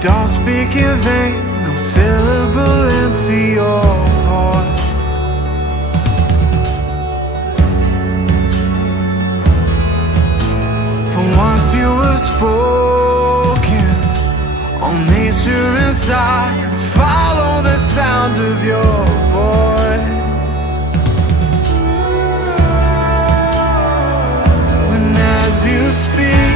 Don't speak in vain, no syllable empty your voice. For once you have spoken, all nature and science follow the sound of your voice. When as you speak,